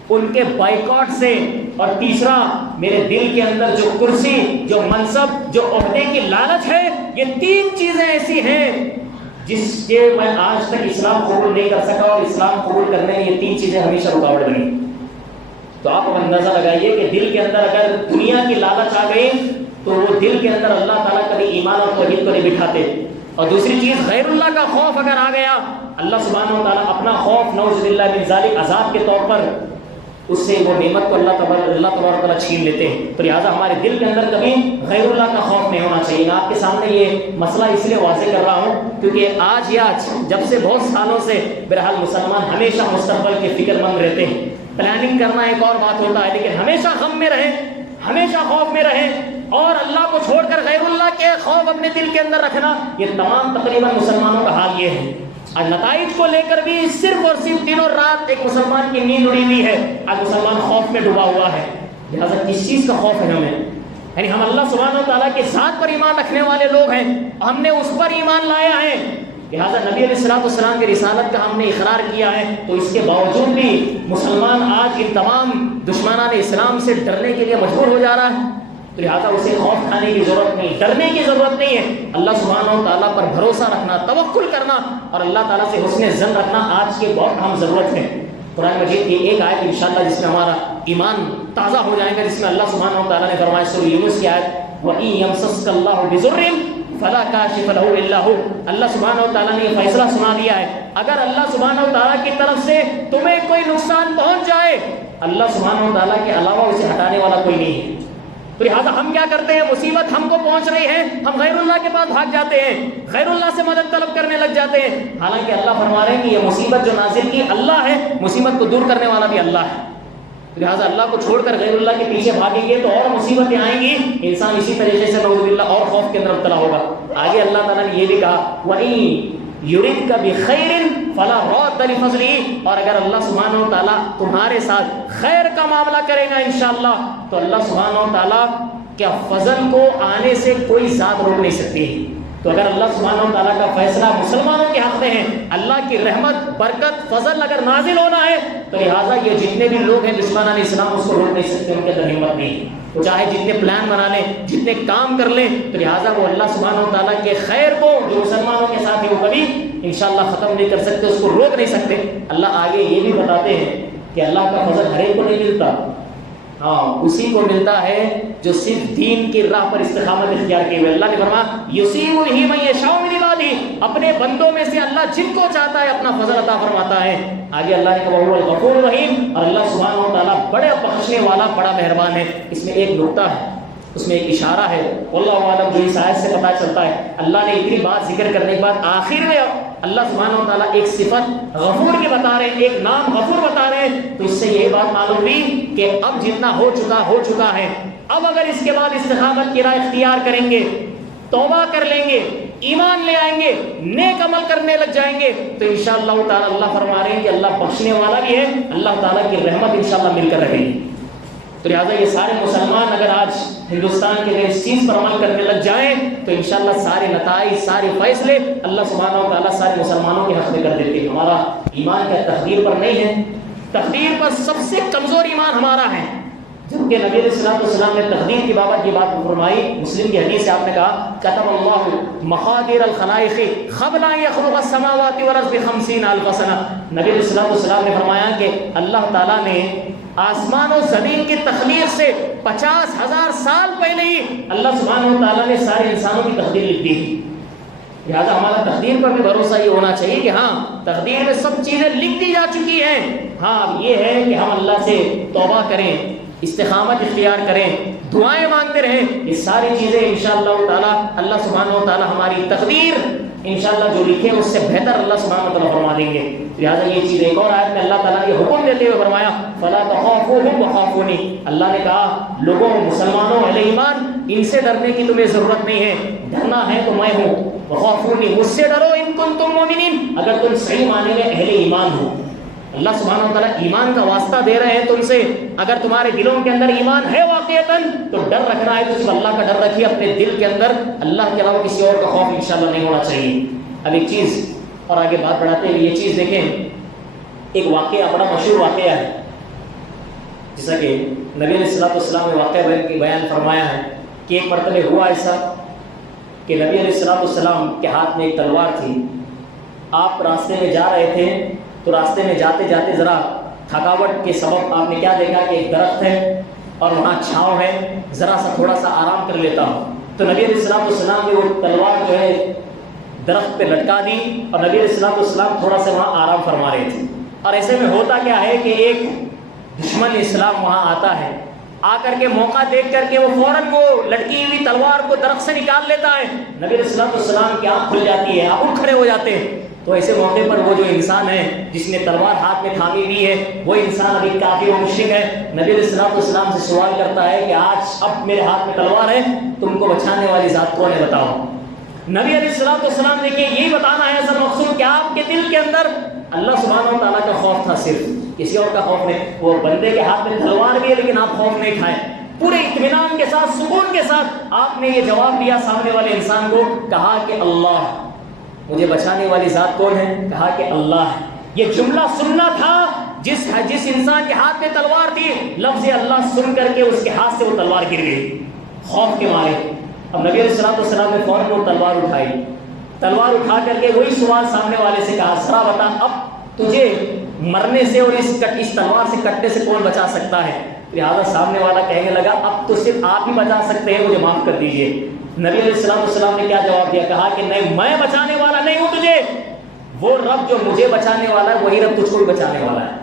ان کے بائیکاٹ سے، اور تیسرا میرے دل کے اندر جو کرسی، جو منصب، جو عہدے کی لالچ ہے، یہ تین چیزیں ایسی ہیں جس کے میں آج تک اسلام قبول نہیں کر سکا، اور اسلام قبول کرنے میں یہ تین چیزیں ہمیشہ رکاوٹ بنی۔ تو آپ اندازہ لگائیے کہ دل کے اندر اگر دنیا کی لالچ آ گئی تو وہ دل کے اندر اللہ تعالیٰ کبھی ایمان اور توحید کو نہیں بٹھاتے۔ اور دوسری چیز غیر اللہ کا خوف اگر آ گیا، اللہ سبحانہ و تعالیٰ اپنا خوف نعوذ باللہ من ذالک عذاب کے طور پر اس سے وہ نعمت کو اللہ تبارک و تعالیٰ چھین لیتے ہیں۔ تو لہٰذا ہمارے دل کے اندر کبھی غیر اللہ کا خوف نہیں ہونا چاہیے۔ میں آپ کے سامنے یہ مسئلہ اس لیے واضح کر رہا ہوں کیونکہ آج جب سے بہت سالوں سے بہرحال مسلمان ہمیشہ مستقبل کے فکر مند رہتے ہیں۔ پلاننگ کرنا ایک اور بات ہوتا ہے، لیکن ہمیشہ غم میں رہیں، ہمیشہ خوف میں رہیں، اور اللہ کو چھوڑ کر غیر اللہ کے خوف اپنے دل کے اندر رکھنا، یہ تمام تقریباً مسلمانوں کا حال یہ ہے۔ اور نتائج کو لے کر بھی صرف اور صرف دن اور رات ایک مسلمان کی نیند اڑی ہوئی ہے، آج مسلمان خوف میں ڈوبا ہوا ہے۔ لہٰذا کس چیز کا خوف ہے ہمیں؟ یعنی ہم اللہ سبحانہ و تعالیٰ کے ذات پر ایمان رکھنے والے لوگ ہیں، ہم نے اس پر ایمان لایا ہے، لہٰذا نبی علیہ السلام کی رسالت کا ہم نے اقرار کیا ہے، تو اس کے باوجود بھی مسلمان آج ان تمام دشمنان اسلام سے ڈرنے کے لیے مجبور ہو جا رہا ہے۔ تو لہٰذا اسے خوف کھانے کی ضرورت نہیں، ڈرنے کی ضرورت نہیں ہے۔ اللہ سبحانہ و تعالیٰ پر بھروسہ رکھنا، توکل کرنا، اور اللہ تعالیٰ سے حسن ظن رکھنا آج کے بہت اہم ضرورت ہے۔ قرآن مجید کی ایک آیت انشاءاللہ جس میں ہمارا ایمان تازہ ہو جائے گا، جس میں اللہ سبحانہ و تعالیٰ نے فرمایا سورہ یونس کی آیت وَإِن يَمْسَسْكَ اللَّهُ بِضُرٍّ فَلَا كَاشِفَ لَهُ إِلَّا هُوَ۔ اللہ سبحانہ و تعالیٰ نے یہ فیصلہ سنا دیا ہے، اگر اللہ سبحانہ و تعالیٰ کی طرف سے تمہیں کوئی نقصان پہنچ جائے، اللہ سبحانہ و تعالیٰ کے علاوہ اسے ہٹانے والا کوئی نہیں ہے۔ تو لہٰذا ہم کیا کرتے ہیں؟ مصیبت ہم کو پہنچ رہی ہے، ہم غیر اللہ کے پاس بھاگ جاتے ہیں، غیر اللہ سے مدد طلب کرنے لگ جاتے ہیں، حالانکہ اللہ فرما رہے ہیں کہ یہ مصیبت جو نازل کی اللہ ہے، مصیبت کو دور کرنے والا بھی اللہ ہے۔ لہٰذا اللہ کو چھوڑ کر غیر اللہ کے پیچھے بھاگیں گے تو اور مصیبتیں آئیں گی، انسان اسی طریقے سے نعوذ باللہ اور خوف کے اندر مبتلا ہوگا۔ آگے اللہ تعالیٰ نے یہ بھی کہا وَإِن يُرِدْكَ بِخَيْرٍ فَلَا رَادَّ لِفَضْلِهِ، اور اگر اللہ سبحانہ و تعالیٰ تمہارے ساتھ خیر کا معاملہ کرے گا انشاءاللہ، تو اللہ سبحانہ و تعالیٰ کیا فضل کو آنے سے کوئی ذات روک نہیں سکتی ہے۔ تو اگر اللہ سبحانہ و تعالیٰ کا فیصلہ مسلمانوں کے حق میں ہے، اللہ کی رحمت، برکت، فضل اگر نازل ہونا ہے، تو لہٰذا یہ جتنے بھی لوگ ہیں دشمنان اسلام اس کو روک نہیں سکتے، ان کے اندر ہمت نہیں، وہ چاہے جتنے پلان بنا لیں، جتنے کام کر لیں، تو لہٰذا وہ اللہ سبحانہ و تعالیٰ کے خیر کو جو مسلمانوں کے ساتھ ہے وہ کبھی انشاءاللہ ختم نہیں کر سکتے، اس کو روک نہیں سکتے۔ اللہ آگے یہ بھی بتاتے ہیں کہ اللہ کا فضل ہر ایک کو نہیں ملتا، ہاں اسی کو ملتا ہے جو صرف دین کی راہ پر استقامت اختیار کیے ہوئے. اللہ نے فرمایا یصیب به من یشاء من عباده، اپنے بندوں میں سے اللہ جن کو چاہتا ہے اپنا فضل عطا فرماتا ہے. آگے اللہ نے کہا وہ الغفور الرحیم، اور اللہ سبحانہ و تعالیٰ بڑے بخشنے والا بڑا مہربان ہے. اس میں ایک نقطہ ہے، اس میں ایک اشارہ ہے، واللہ عالم، جو اس آیت سے پتہ چلتا ہے. اللہ نے اتنی بات ذکر کرنے کے بعد آخر میں اللہ سبحانہ و تعالیٰ ایک صفت غفور کی بتا رہے ہیں، ایک نام غفور بتا رہے ہیں. تو اس سے یہ بات معلوم ہوئی کہ اب جتنا ہو چکا ہے. اب اگر اس کے بعد استقامت کی راہ اختیار کریں گے، توبہ کر لیں گے، ایمان لے آئیں گے، نیک عمل کرنے لگ جائیں گے، تو انشاءاللہ تعالیٰ اللہ فرما رہے ہیں کہ اللہ بخشنے والا بھی ہے، اللہ تعالیٰ کی رحمت انشاءاللہ مل کر رہے گی. تو لہٰذا یہ سارے مسلمان اگر آج ہندوستان کے لیے اس چیز پر عمل کرنے لگ جائیں تو انشاءاللہ سارے نتائج، سارے فیصلے اللہ سبحانہ و تعالیٰ سارے مسلمانوں کے حق میں کر دیتے ہیں. ہمارا ایمان کیا تقدیر پر نہیں ہے؟ تقدیر پر سب سے کمزور ایمان ہمارا ہے. جبکہ نبی علیہ السلام نے تقدیر کی بابت یہ بات فرمائی. مسلم کی حدیث سے آپ نے کہا کتب اللہ مقادیر الخلائق قبل ان یخلق السماوات والارض ب50,000 سنہ. نبی علیہ السلام نے فرمایا کہ اللہ تعالیٰ نے آسمان و زمین کی تخلیق سے 50,000 سال پہلے ہی اللہ سبحانہ و تعالیٰ نے سارے انسانوں کی تقدیر لکھ دی. لہٰذا ہمارا تقدیر پر بھی بھروسہ یہ ہونا چاہیے کہ ہاں تقدیر میں سب چیزیں لکھ دی جا چکی ہیں. ہاں اب یہ ہے کہ ہم اللہ سے توبہ کریں، استقامت اختیار کریں، دعائیں مانگتے رہیں. یہ ساری چیزیں انشاءاللہ تعالیٰ اللہ سبحانہ و تعالیٰ ہماری تقدیر انشاءاللہ جو لکھے اس سے بہتر اللہ سبحانہ و تعالیٰ فرما دیں گے. لہٰذا یہ چیز ایک اور آیت میں اللہ تعالیٰ یہ حکم دیتے ہوئے فرمایا فَلَا تَخَافُوهُمْ وَخَافُونِي. اللہ نے کہا لوگوں، مسلمانوں، اہل ایمان، ان سے ڈرنے کی تمہیں ضرورت نہیں ہے، ڈرنا ہے تو میں ہوں. وَخَافُونِي، مجھ سے ڈرو ان کنتم مؤمنین، اگر تم صحیح معنی میں اہل ایمان ہو. اللہ سبحانہ و تعالیٰ ایمان کا واسطہ دے رہے ہیں تم سے. اگر تمہارے دلوں کے اندر ایمان ہے واقعتاً تو ڈر رکھنا ہے تو صرف اللہ کا ڈر رکھیے اپنے دل کے اندر، اللہ کے علاوہ کسی اور کا خوف انشاءاللہ نہیں ہونا چاہیے. اب ایک چیز اور آگے بات بڑھاتے ہوئے یہ چیز دیکھیں، ایک واقعہ بڑا مشہور واقعہ ہے جیسا کہ نبی علیہ السلام نے واقعہ بیان فرمایا ہے کہ ایک مرتبہ ہوا ایسا کہ نبی علیہ السلام کے ہاتھ میں ایک تلوار تھی. آپ راستے میں جا رہے تھے تو راستے میں جاتے جاتے ذرا تھکاوٹ کے سبب آپ نے کیا دیکھا کہ ایک درخت ہے اور وہاں چھاؤں ہے، ذرا سا تھوڑا سا آرام کر لیتا ہوں. تو نبی علیہ السلام نے وہ تلوار جو ہے درخت پہ لٹکا دی اور نبی علیہ السلام تھوڑا سا وہاں آرام فرما رہے تھے. اور ایسے میں ہوتا کیا ہے کہ ایک دشمن اسلام وہاں آتا ہے، آ کر کے موقع دیکھ کر کے وہ فوراً وہ لٹکی ہوئی تلوار کو درخت سے نکال لیتا ہے. نبی علیہ السلام کی آنکھ کھل جاتی ہے، آپ اٹھ کھڑے ہو جاتے ہیں. تو ایسے موقع پر وہ جو انسان ہے جس نے تلوار ہاتھ میں تھامی ہوئی ہے وہ انسان ابھی کافر و مشرک ہے. نبی علیہ السلام سے سوال کرتا ہے کہ آج اب میرے ہاتھ میں تلوار ہے، تم کو بچانے والی ذات کون ہے بتاؤ. نبی علیہ السلام نے کہ یہی بتانا ہے اصل مقصود کہ آپ کے دل کے اندر اللہ سبحانہ و تعالیٰ کا خوف تھا، صرف کسی اور کا خوف نہیں. وہ بندے کے ہاتھ میں تلوار بھی ہے لیکن آپ خوف نہیں کھائے، پورے اطمینان کے ساتھ، سکون کے ساتھ آپ نے یہ جواب دیا سامنے والے انسان کو. کہا کہ اللہ، مجھے بچانے والی ذات کون ہے؟ کہا کہ اللہ ہے. یہ جملہ سننا تھا. جس انسان کے ہاتھ میں تلوار تھی، لفظ اللہ سن کر کے اس کے ہاتھ سے وہ تلوار گر گئی خوف کے مارے. اب نبی علیہ السلام نے فوراً وہ تلوار اٹھائی. تلوار اٹھا کر کے وہی سوال سامنے والے سے کہا ذرا بتا اب تجھے مرنے سے اور اس تلوار سے کٹنے سے کون بچا سکتا ہے؟ لہٰذا سامنے والا کہنے لگا اب تو صرف آپ ہی بچا سکتے ہیں، مجھے معاف کر دیجئے. نبی علیہ السلام نے کیا جواب دیا؟ کہا کہ نہیں، میں بچانے والا نہیں ہوں تجھے، وہ رب جو مجھے بچانے والا ہے وہی رب تجھ کو بھی بچانے والا ہے.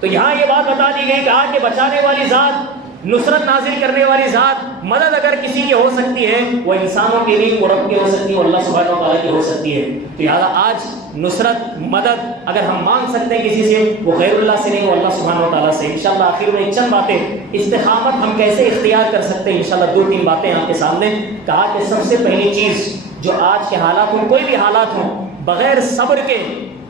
تو یہاں یہ بات بتا دی گئی، کہا کہ بچانے والی ذات، نصرت نازل کرنے والی ذات، مدد اگر کسی کی ہو سکتی ہے وہ انسانوں کے لیے، وہ رب کی ہو سکتی ہے، وہ اللہ سبحانہ و تعالیٰ کی ہو سکتی ہے. تو لہٰذا آج نصرت، مدد اگر ہم مانگ سکتے ہیں کسی سے، وہ غیر اللہ سے نہیں، وہ اللہ سبحانہ و تعالیٰ سے. انشاءاللہ آخر میں چند باتیں، استقامت ہم کیسے اختیار کر سکتے ہیں، انشاءاللہ 2-3 باتیں آپ کے سامنے. کہا کہ سب سے پہلی چیز جو آج کے حالات ہوں، کوئی بھی حالات ہوں، بغیر صبر کے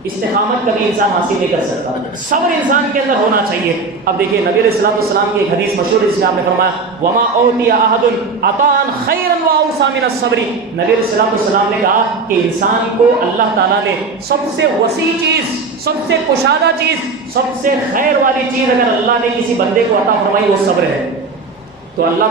استقامت کبھی انسان حاصل نہیں کر سکتا. صبر انسان کے اندر ہونا چاہیے. اب دیکھیے نبی علیہ السلام کی ایک حدیث مشہور ہے، اس میں آپ نے فرمایا وما اوتی احد عطاء خیرا واوسع من الصبر. نبی علیہ السلام نے کہا کہ انسان کو اللہ تعالیٰ نے سب سے وسیع چیز، سب سے کشادہ چیز، سب سے خیر والی چیز اگر اللہ نے کسی بندے کو عطا فرمائی وہ صبر ہے. تو اللہ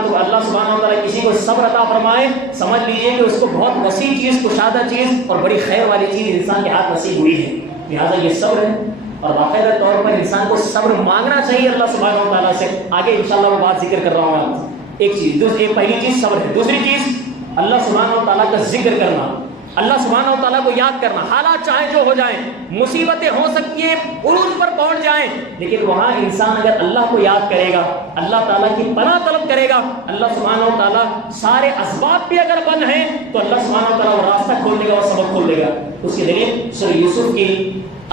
سبحانہ و تعالیٰ کسی کو صبر عطا فرمائے، سمجھ لیجئے کہ اس کو بہت وسیع چیز، کشادہ چیز اور بڑی خیر والی چیز انسان کے ہاتھ نصیب ہوئی ہے. لہٰذا یہ صبر ہے. اور باقاعدہ طور پر انسان کو صبر مانگنا چاہیے اللہ سبحانہ و تعالیٰ سے. آگے انشاءاللہ وہ بات ذکر کر رہا ہوں. ایک چیز پہلی چیز صبر ہے. دوسری چیز اللہ سبحانہ و تعالیٰ کا ذکر کرنا, اللہ سبحانہ و تعالیٰ کو یاد کرنا. حالات چاہے جو ہو جائیں, مصیبتیں ہو سکتی ہیں, عروج پر پہنچ جائیں, لیکن وہاں انسان اگر اللہ کو یاد کرے گا, اللہ تعالیٰ کی پناہ طلب کرے گا, اللہ سبحانہ و تعالیٰ سارے اسباب بھی اگر بند ہیں تو اللہ سبحانہ و تعالیٰ وہ راستہ کھول دے گا, وہ سبب کھول دے گا. اس کی دلیل سورہ یوسف کی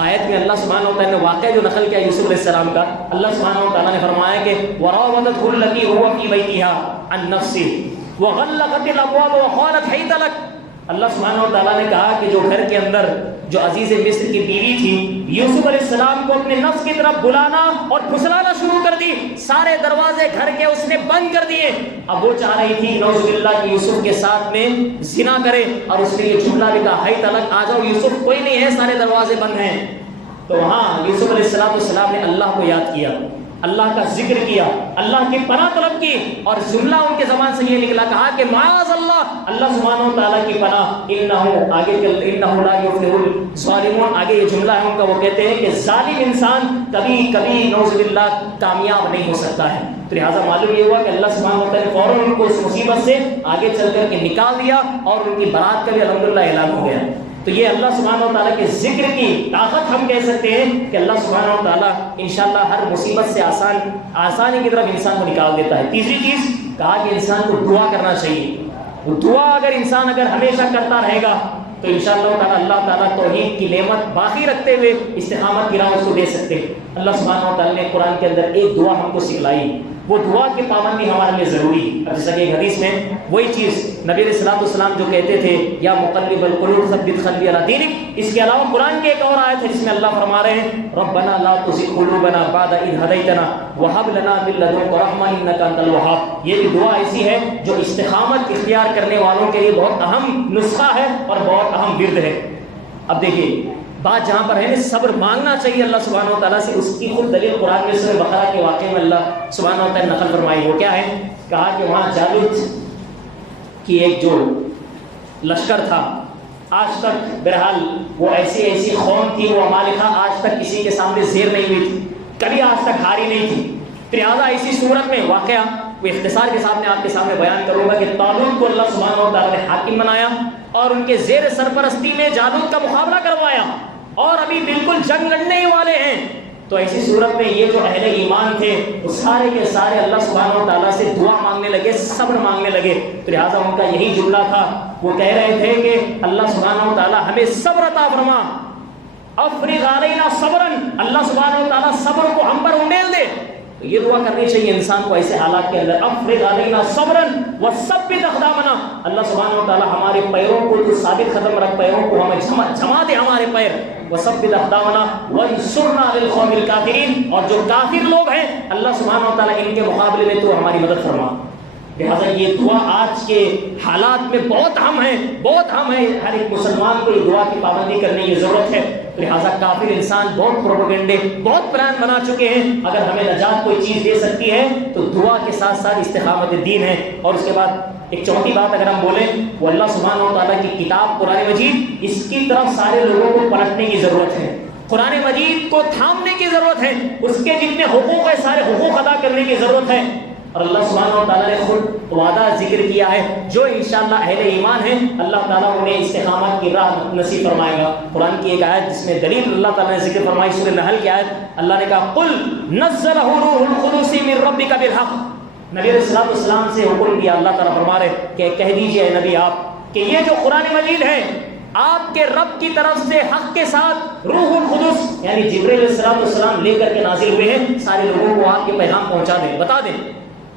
آیت میں اللہ سبحانہ و تعالیٰ نے واقعہ جو نقل کیا یوسف علیہ السلام کا, اللہ سبحانہ و تعالیٰ نے فرمایا کہ وراودته التي هو في بيتها عن نفسه وغلقت الابواب وقالت هيت لك. اللہ سبحانہ و تعالیٰ نے کہا کہ جو گھر کے اندر جو عزیز مصر کی بیوی تھی, یوسف علیہ السلام کو اپنے نفس کی طرف بلانا اور پھسلانا شروع کر دی. سارے دروازے گھر کے اس نے بند کر دیے. اب وہ چاہ رہی تھی نعوذ باللہ کہ یوسف کے ساتھ میں زنا کرے, اور اس نے یہ جملہ بھی کہا ہی تلک, آ جاؤ یوسف, کوئی نہیں ہے, سارے دروازے بند ہیں. تو وہاں یوسف علیہ السلام نے اللہ کو یاد کیا, اللہ کا ذکر کیا, اللہ کی پناہ طلب کی, اور جملہ ان کے زبان سے یہ نکلا, کہا کہ معاذ اللہ, اللہ سبحانہ و تعالیٰ کی پناہ, انہ لا یفلح الظالمون. آگے یہ جملہ ہے ان کا, وہ کہتے ہیں کہ ظالم انسان کبھی کبھی نعوذ باللہ کامیاب نہیں ہو سکتا ہے. تو لہٰذا معلوم یہ ہوا کہ اللہ سبحانہ و تعالیٰ نے فوراً ان کو اس مصیبت سے آگے چل کر کے نکال دیا, اور ان کی برات کا بھی الحمدللہ اعلان ہو گیا. تو یہ اللہ سبحانہ و تعالیٰ کے ذکر کی طاقت ہم کہہ سکتے ہیں کہ اللہ سبحانہ و تعالیٰ انشاءاللہ ہر مصیبت سے آسانی کی طرف انسان کو نکال دیتا ہے. تیسری چیز کہا کہ انسان کو دعا کرنا چاہیے. وہ دعا اگر انسان ہمیشہ کرتا رہے گا تو انشاءاللہ تعالیٰ اللہ تعالیٰ توحید کی نعمت باقی رکھتے ہوئے استقامت کی راہ اس کو دے سکتے ہیں. اللہ سبحانہ و تعالیٰ نے قرآن کے اندر ایک دعا ہم کو سکھلائی, وہ دعا کی پابندی ہمارے لیے ضروری ہے. جیسا کہ ایک حدیث میں وہی چیز نبی علیہ الصلوۃ والسلام جو کہتے تھے یا مقلب القلوب ثبت قلبی علی دینک, اس کے علاوہ قرآن کے ایک اور آیت ہے جس میں اللہ فرما رہے ہیں ربنا لا تزغ قلوبنا بعد اذ ہدیتنا وہب لنا من لدنک رحمۃ انک انت الوہاب. یہ بھی دعا ایسی ہے جو استقامت اختیار کرنے والوں کے لیے بہت اہم نسخہ ہے اور بہت اہم ورد ہے. اب دیکھیے بات جہاں پر ہے نا صبر مانگنا چاہیے اللہ سبحانہ و تعالیٰ سے, اس کی خود دلیل قرآن میں سورہ بقرہ کے واقعے میں اللہ سبحانہ و تعالیٰ نے نقل فرمائی. وہ کیا ہے, کہا کہ وہاں جالوت کی ایک جو لشکر تھا, آج تک بہرحال وہ ایسی قوم تھی, وہ مالکہ آج تک کسی کے سامنے زیر نہیں ہوئی تھی, کبھی آج تک ہاری نہیں تھی. لہٰذا ایسی صورت میں واقعہ وہ اختصار کے ساتھ میں آپ کے سامنے بیان کروں گا کہ طالوت کو اللہ سبحانہ و تعالیٰ نے حاکم بنایا اور ان کے زیر سرپرستی میں جالوت کا مقابلہ کروایا, اور ابھی بالکل جنگ لڑنے ہی والے ہیں. تو ایسی صورت میں یہ جو اہل ایمان تھے وہ سارے کے سارے اللہ سبحانہ و تعالیٰ سے دعا مانگنے لگے, صبر مانگنے لگے. تو لہٰذا ان کا یہی جملہ تھا, وہ کہہ رہے تھے کہ اللہ سبحانہ و تعالیٰ ہمیں صبر عطا فرما, افرغ علینا صبرا, اللہ سبحانہ و تعالیٰ صبر کو ہم پر انڈیل دے. تو یہ دعا کرنی چاہیے انسان کو ایسے حالات کے اندر, افرغ علینا صبرا وثبت اقدامنا, اللہ سبحانہ و تعالیٰ ہمارے پیروں کو تو ثابت قدم رکھ, پیروں کو ہمیں جما دے ہمارے پیر, وثبت اقدامنا وانصرنا علی القوم الکافرین, اور جو کافر لوگ ہیں اللہ سبحانہ و تعالیٰ ان کے مقابلے میں تو ہماری مدد فرما. لہٰذا یہ دعا آج کے حالات میں بہت اہم ہے, بہت اہم ہے. ہر ایک مسلمان کو یہ دعا کی پابندی کرنے کی ضرورت ہے. لہٰذا کافر انسان بہت پروپیگنڈے, بہت پلان بنا چکے ہیں, اگر ہمیں نجات کوئی چیز دے سکتی ہے تو دعا کے ساتھ ساتھ استقامت دین ہے. اور اس کے بعد ایک چوتھی بات اگر ہم بولیں وہ اللہ سبحانہ و تعالیٰ کی کتاب قرآن مجید, اس کی طرف سارے لوگوں کو پلٹنے کی ضرورت ہے, قرآن مجید کو تھامنے کی ضرورت ہے, اس کے جتنے حقوق ہیں سارے حقوق ادا کرنے کی ضرورت ہے. اور اللہ سبحانہ و تعالیٰ نے خود وعدہ ذکر کیا ہے, جو انشاءاللہ اہل ایمان ہیں اللہ تعالیٰ انہیں استقامت کی راہ نصیب فرمائے گا. قرآن کی ایک آیت جس میں دلیل اللہ تعالیٰ نے ذکر فرمائی, سورہ نحل کی آیت, اللہ نے کہا قل نزلہ روح القدس من ربک بالحق. نبی علیہ الصلوۃ والسلام سے حکم دیا, اللہ تعالیٰ فرما رہے کہ کہہ دیجئے اے نبی آپ کہ یہ جو قرآن مجید ہے آپ کے رب کی طرف سے حق کے ساتھ روح القدس یعنی جبرائیل علیہ الصلوۃ والسلام لے کر کے نازل ہوئے ہیں, سارے لوگوں کو آپ کے پیغام پہنچا دیں, بتا دیں.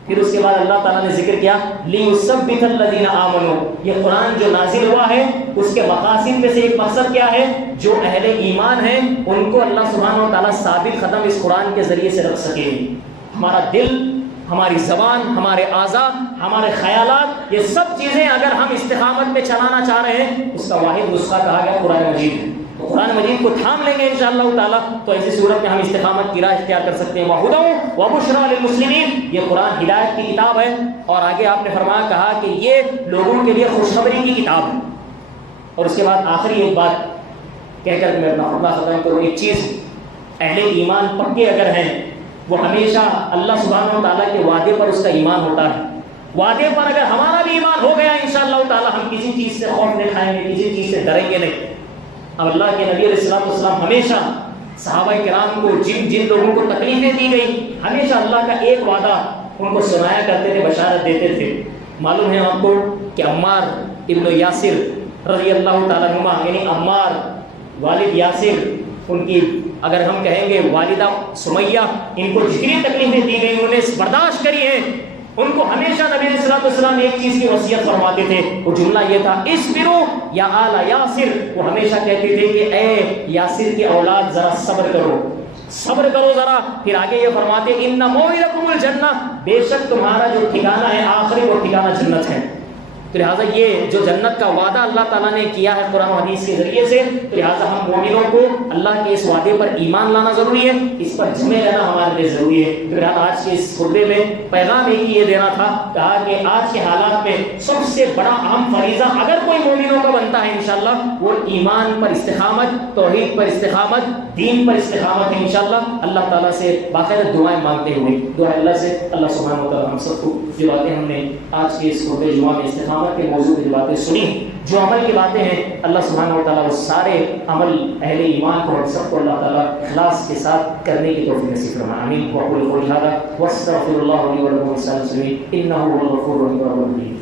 پھر اس کے بعد اللہ تعالیٰ نے ذکر کیا لِيُثَبِّتَ الَّذِينَ آمَنُوا, یہ قرآن جو نازل ہوا ہے اس کے مقاصد میں سے ایک مقصد کیا ہے, جو اہل ایمان ہیں ان کو اللہ سبحانہ و تعالیٰ ثابت قدم اس قرآن کے ذریعے سے رکھ سکے. ہمارا دل, ہماری زبان, ہمارے اعضاء, ہمارے خیالات, یہ سب چیزیں اگر ہم استقامت میں چلانا چاہ رہے ہیں اس کا واحد نسخہ کہا گیا قرآن مجید. قرآن مجید کو تھام لیں گے انشاءاللہ تعالیٰ تو ایسی صورت میں ہم استقامت کی راہ اختیار کر سکتے ہیں. وَهُدًى وَبُشْرَىٰ لِلْمُسْلِمِينَ, یہ قرآن ہدایت کی کتاب ہے. اور آگے آپ نے فرمایا کہا کہ یہ لوگوں کے لیے خوشخبری کی کتاب ہے. اور اس کے بعد آخری ایک بات کہہ کر میں اپنا خطبہ ختم کروں. ایک چیز اہل ایمان پکے اگر ہیں وہ ہمیشہ اللہ سبحانہ و تعالیٰ کے وعدے پر اس کا ایمان ہوتا ہے. وعدے پر اگر ہمارا بھی ایمان ہو گیا انشاءاللہ تعالیٰ ہم کسی چیز سے خوف نہیں کھائیں گے, کسی چیز سے ڈریں گے نہیں. اب اللہ کے نبی علیہ السلام ہمیشہ صحابہ کرام کو جن لوگوں کو تکلیفیں دی گئی ہمیشہ اللہ کا ایک وعدہ ان کو سنایا کرتے تھے, بشارت دیتے تھے. معلوم ہے آپ کو کہ عمار ابن یاسر رضی اللہ تعالیٰ عنہ یعنی عمار والد یاسر, ان کی اگر ہم کہیں گے والدہ سمیہ, ان کو جتنی تکلیفیں دی گئی انہوں نے برداشت کری ہیں. ان کو ہمیشہ نبی علیہ السلام ایک چیز کی وصیت فرماتے تھے, وہ جملہ یہ تھا اصبروا یا آل یاسر. وہ ہمیشہ کہتے تھے کہ اے یاسر کی اولاد ذرا صبر کرو, صبر کرو ذرا. پھر آگے یہ فرماتے ان موعدکم الجنہ, بے شک تمہارا جو ٹھکانہ ہے آخری وہ ٹھکانہ جنت ہے. تو لہٰذا یہ جو جنت کا وعدہ اللہ تعالیٰ نے کیا ہے قرآن و حدیث کے ذریعے سے, تو لہٰذا ہم مومنوں کو اللہ کے اس وعدے پر ایمان لانا ضروری ہے, اس پر جمے رہنا ہمارے لیے ضروری ہے. تو لہٰذا آج کے اس خطبے میں پیغام ایک ہی یہ دینا تھا, کہا کہ آج کے حالات میں سب سے بڑا اہم فریضہ اگر کوئی مومنوں کا بنتا ہے انشاءاللہ وہ ایمان پر استقامت, توحید پر استقامت, دین پر استقامت ہے انشاءاللہ. اللہ تعالیٰ سے باقاعدہ دعائیں مانگتے ہوئے دعا اللہ سے اللہ سبحانہ و تعالیٰ ہم سب کو جو باتیں ہم نے آج کے اس خطبے جمعہ میں استقامت کے موضوع کی باتیں سنی, جو عمل کی باتیں ہیں اللہ سبحانہ و تعالیٰ وہ سارے عمل اہل ایمان کو سب کو اللہ تعالیٰ اخلاص کے ساتھ کرنے کی توفیق نصیب فرمائے. آمین. وأقول قولي هذا واستغفر الله لي ولكم ولسائر المسلمين إنه هو الغفور الرحيم.